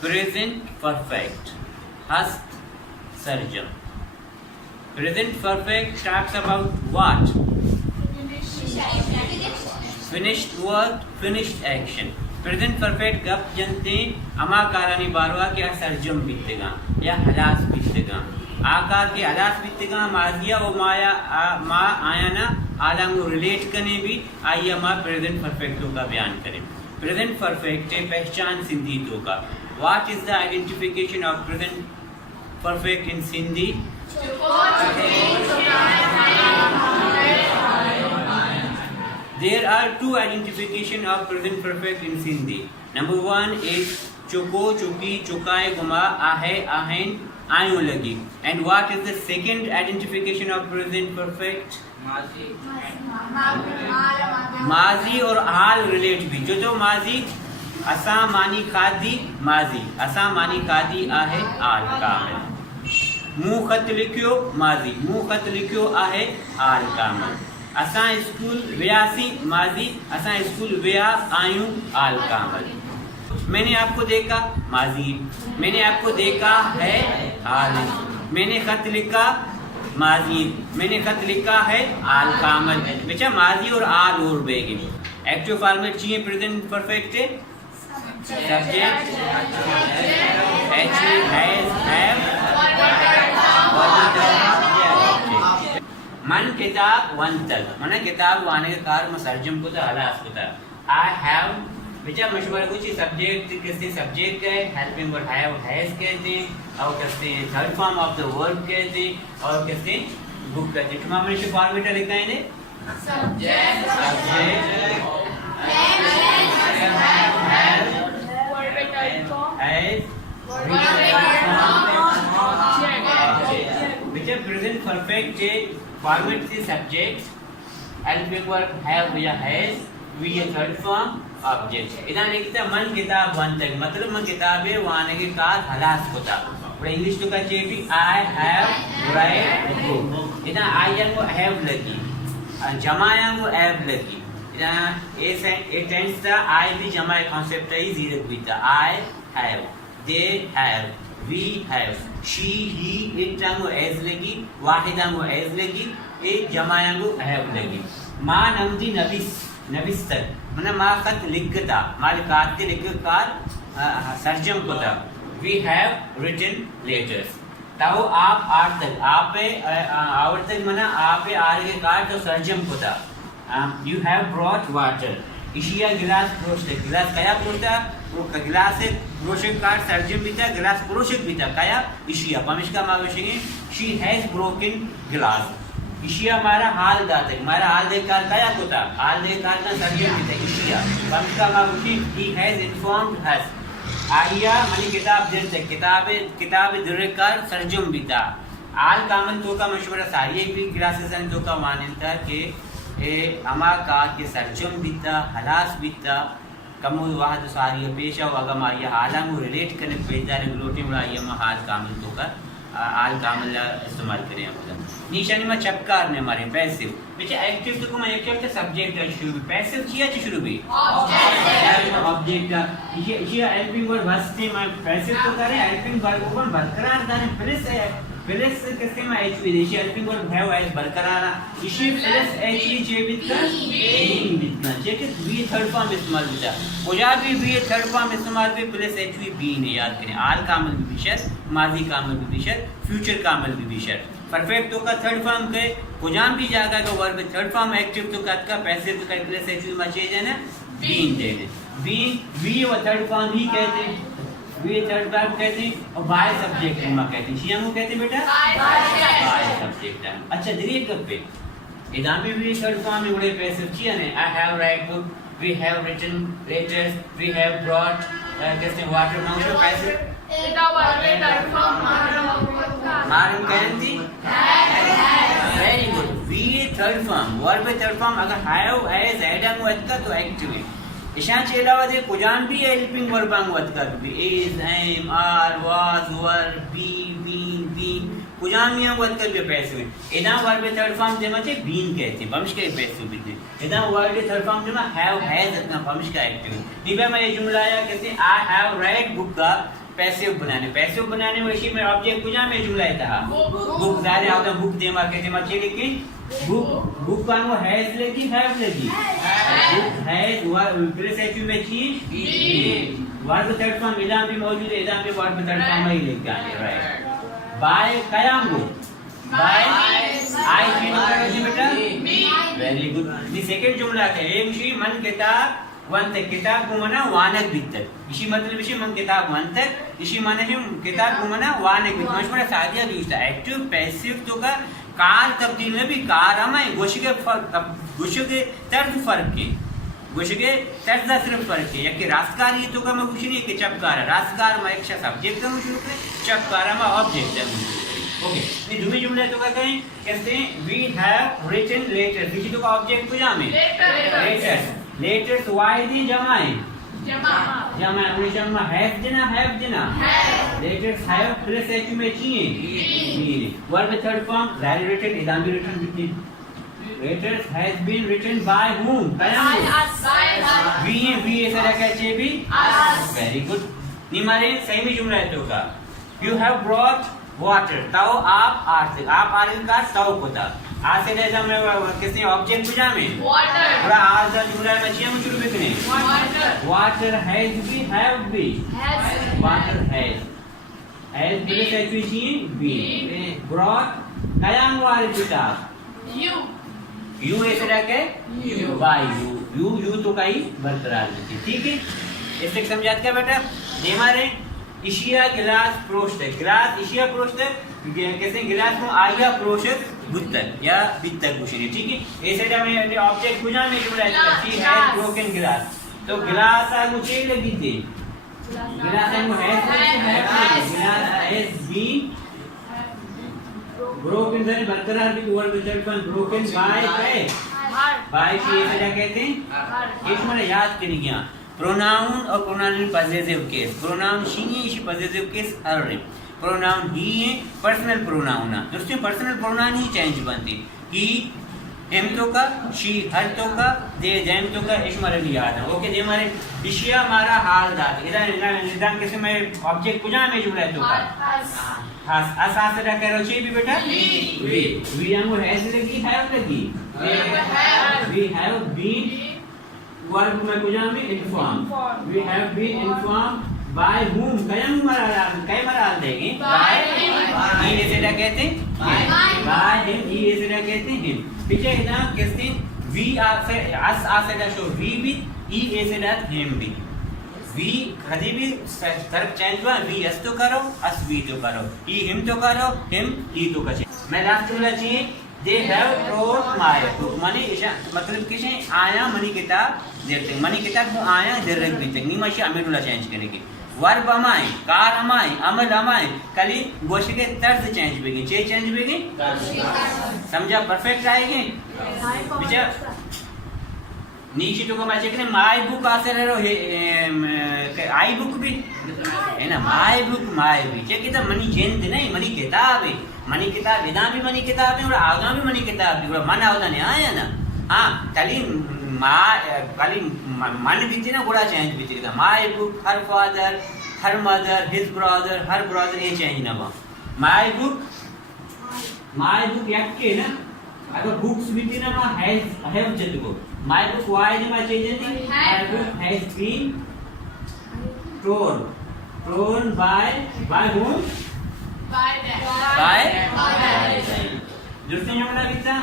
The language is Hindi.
Present perfect. Hast sarjam. Present perfect talks about what? Finished work, finished action. Present perfect गप जनते अमा कारणी बारवा के सरजम बीतेगा या हलास बीतेगा आकार के हलास बीतेगा माजिया ओ माया मा आया ना आलंग रिलेट करने भी आइए मा प्रेजेंट परफेक्टों का बयान करें। प्रेजेंट परफेक्ट पहचान सिंधी तो का what is the identification of present perfect in Sindhi? There are two identification of present perfect in Sindhi. Number one is choko, chuki, chukai, guma, ahe, ahen, ayo lagi. And what is the second identification of present perfect? माजी और हाल रिलेट भी जो माजी असा मानी खादी माजी असा मानी खादी आहे आल कामिल। मुंह खत लिखियो माजी मुंह खत लिखियो आहे आल कामिल। असा स्कूल वियासी माजी असा स्कूल विया आयूं आल कामिल। मैंने आपको देखा माजी मैंने आपको देखा है हाल। मैंने खत लिखा माजी मैंने खत लिखा है आल कामिल। बेचा माजी और आल और बेगी एक्टिव फॉर्मेट चाहिए प्रेजेंट परफेक्ट है सब्जेक्ट एक्चुअली हैज हैव मन किताब वन तक मन किताब वाने के कार में सर्जम को तो हलास को था आई हैव बेचा मशवरा कुछ सब्जेक्ट किससे सब्जेक्ट है हेल्पिंग वर्ब हैव हैज कहते हैं और किससे third form of the verb कहते हैं और किससे बुक कहते हैं। तुम्हारे में फॉर्मेट लिखा है ने सब्जेक्ट बेचा प्रेजेंट परफेक्ट फॉर्मेट से सब्जेक्ट हेल्पिंग वर्ब हैव या has V A third form object. इधर लिखता मन किताब वन तक मतलब मन किताबे वाने के कार हलास होता बड़ा इंग्लिश तो का चेपी आई हैव राइट बुक। इधर आई को हैव लगी जमाया को हैव लगी। इधर ए टेंस था आई भी जमा कांसेप्ट है जीरो भी था I have they have we have she he it को एज लगी वाहिदा को एज लगी एक जमाया को हैव लगी। मां नमदी नबिस नबिस तक मतलब माँ खत लिखता माल काते लिख कार सर्जम को था वी हैव रिटन लेटर्स ताऊ आप आठ तक आप आवर तक मना आप आर के कार तो सर्जम को था यू हैव ब्रॉट वाटर इशिया गिलास प्रोशक गिलास कया प्रोशा वो गिलास से प्रोशक कार सर्जम भी था गिलास प्रोशक भी था कया इशिया पमिश्का मावशिंगे शी हैज ब्रोकन गिलास इशिया हमारा हाल दाते हमारा हाल देकार कया कोता हाल देकार का सर्जन भी था इशिया पमिश्का मावशी ही हैज इन्फॉर्म्ड हस आइया मनी किताब देते किताब दुरकार सर्जम भी था आल कामन तो का मशवरा सारी भी गिलासेस अन तो का मानता के ए अमा का के सर्जम भी था हलास भी था कमोल वाहद सारी पेशा वगम आइया हालांगो रिलेट करने पेदार ग्लोटी में आइया मा हाल कामन तो का आल कामल इस्तेमाल करें हम निशानी में चपकार ने हमारे पैसिव बेचा एक्टिव तो मैं एक्टिव तो सब्जेक्ट है शुरू भी पैसिव किया जो शुरू भी ऑब्जेक्ट का ये हेल्पिंग वर्ब हस्ते में पैसिव तो करे हेल्पिंग वर्ब को बरकरार करे प्लस किससे में एच वी देशी हेल्पिंग वर्ब हैव एज बरकरार इसी plus H we J with का बीइंग विद ना चेक वी थर्ड फॉर्म इस्तेमाल होता पंजाबी वी थर्ड फॉर्म इस्तेमाल पे प्लस एच वी बी ने याद करें आल कामल भी बिशर माजी कामल भी बिशर फ्यूचर कामल भी बिशर परफेक्ट तो का थर्ड फॉर्म के कुजाम भी जागा का वर्ब थर्ड फॉर्म एक्टिव तो का पैसिव का प्लस एच वी में चेंज है ना बीइंग दे दे बीइंग वी और थर्ड फॉर्म ही कहते हैं वी थर्ड वर्ब कहते हैं और बाय सब्जेक्ट में कहते हैं शिया को कहते हैं बेटा बाय सब्जेक्ट है। अच्छा देखिए कब पे इधर भी वी थर्ड फॉर्म में बड़े पैसिव चिया ने I have write book we have written letters we have brought कैसे वाटर माउंट पैसिव एटा वर्ब थर्ड फॉर्म मारम कहती very good V third form verb third form अगर हैव एज एडम वत तो एक्टिव है इशान के अलावा दे कुजान भी हेल्पिंग वर्ब वत का भी is am are was were be been कुजान मियां वत कर भी पैसिव इदा वर्ब थर्ड फॉर्म जेमा छे बीन कहते हैं बमश के पैसिव भी दे इदा वर्ब थर्ड फॉर्म जेमा हैव हैज इतना बमश का एक्टिव निबे में ये जुमला आया कहते आई हैव रेड बुक का पैसिव बनाने में इसी में ऑब्जेक्ट कुछ में जुमला था बुक ज़ाहिर होता बुक देमा के देमा चले कि बुक का नो हैज लगी हैव लगी बुक हैज प्लस एच में थी वर्ब थर्ड फॉर्म इदाम भी मौजूद है इदाम भी वर्ब थर्ड फॉर्म में ही लेके आए राइट बाय कयाम बाय आई की नो करो बेटा वेरी गुड दी सेकंड जुमला है एक शी मन किताब वन तक किताब को मना वानक बितक इसी मतलब इसी मन किताब वन तक इसी माने जो किताब को मना वानक बितक मशहूर सादिया यूज था एक्टिव पैसिव तो का कार तब्दील में भी कार हमें गोशिके तर्ज फर्क के गोशिके तर्ज दा सिर्फ फर्क है याकि रास्कार ये तो का मैं कुछ नहीं कि चपकार रास्कार में एक सब्जेक्ट का शुरू पे चपकार में ऑब्जेक्ट है ओके ये दूसरी जुमले तो क्या कहें कहते हैं वी हैव रिटन लेटर किसी तो का ऑब्जेक्ट कुछ में लेटर लेटर्स वाई दी जमा जमा हैव जना लेटर्स हैव प्लस एच में चाहिए verb third form very written इदाम भी written between letters has been written by whom we ऐसा रखा चाहिए भी वेरी गुड निमारे सही में जुमला है तो का यू हैव ब्रॉट वाटर ताओ आप आर्थिक का ताओ होता आज से जैसा मैं किसी ऑब्जेक्ट पूछा में वाटर पूरा आज का जुमला में चाहिए मुझे लिखने water has be have be water has plus H be brought कयाम वाले किताब यू ऐसे रखे बाय यू तो कहीं बरकरार रखी ठीक है इससे समझाते क्या बेटा ये हमारे इशिया गिलास प्रोस्ट है गिलास इशिया प्रोस्ट है कैसे गिलास को आया प्रोशक बुत्तक या बित्तक कुशरी ठीक है ऐसे जब मैं ऑब्जेक्ट बुझा में जुड़ा है शी हैज ब्रोकन गिलास तो गिलास आ मुझे लगी थी गिलास है गिलास हैज बीन ब्रोकन से बरकरार भी वर्ड रिजल्ट पर ब्रोकन बाय शी ऐसे क्या कहते हैं एक मैंने याद कर लिया प्रोनाउन और pronoun positive case pronoun she है इसी पॉजिटिव केस हर रे प्रोनाउन ही है पर्सनल प्रोनाउन है दोस्तों पर्सनल प्रोनाउन ही चेंज बनती ही हिम तो का शी हर तो का दे जैम तो का इस मारे भी याद है ओके दे मारे इशिया हमारा हाल दात इधर निदान कैसे मैं ऑब्जेक्ट कुछ में जुड़ा है तो का आसास से कह रहा चाहिए भी बेटा वी हम हैज लगी वी हैव बीन वर्ब में कुछ में inform we have been inform by whom कयम मरा देंगे बाय ही ऐसे क्या कहते हैं बाय हिम ही ऐसे क्या कहते हैं पीछे इधर कहते हैं वी आसे अस आसे का शो वी विद ही ऐसे दैट हिम भी वी कभी भी तरफ चेंज हुआ वी अस तो करो अस वी तो करो ही हिम तो करो हिम ही तो करो मैं लास्ट बोला चाहिए they have told my book माने इशा मतलब किसे आया मनी किताब देखते मनी किताब को आया जरक भी तक निमाशी अमेरुला चेंज करेंगे वर्ब अमाय कार अमाय अमल अमाय कली गोश के तर्ज चेंज बेगी चे चेंज बेगी समझा परफेक्ट आएगी विचार नीचे तो कमा चेक ने माय बुक आसे रहो आई बुक भी है ना माय भी चे किता मनी चेंज नहीं मनी किताब है मनी किताब इदा भी मनी किताब है और आगा भी मनी किताब है और मन आवदा नहीं आया ना हां कली मन भी ना गुड़ा चेंज भी थी my book her father her mother his brother her brother ये चेंज ना माय बुक याके ना अगर बुक्स भी थी ना मा हैव चलगो माय बुक वाई ने मा चेंज थी my book has been torn by whom by दूसरे जमना कितना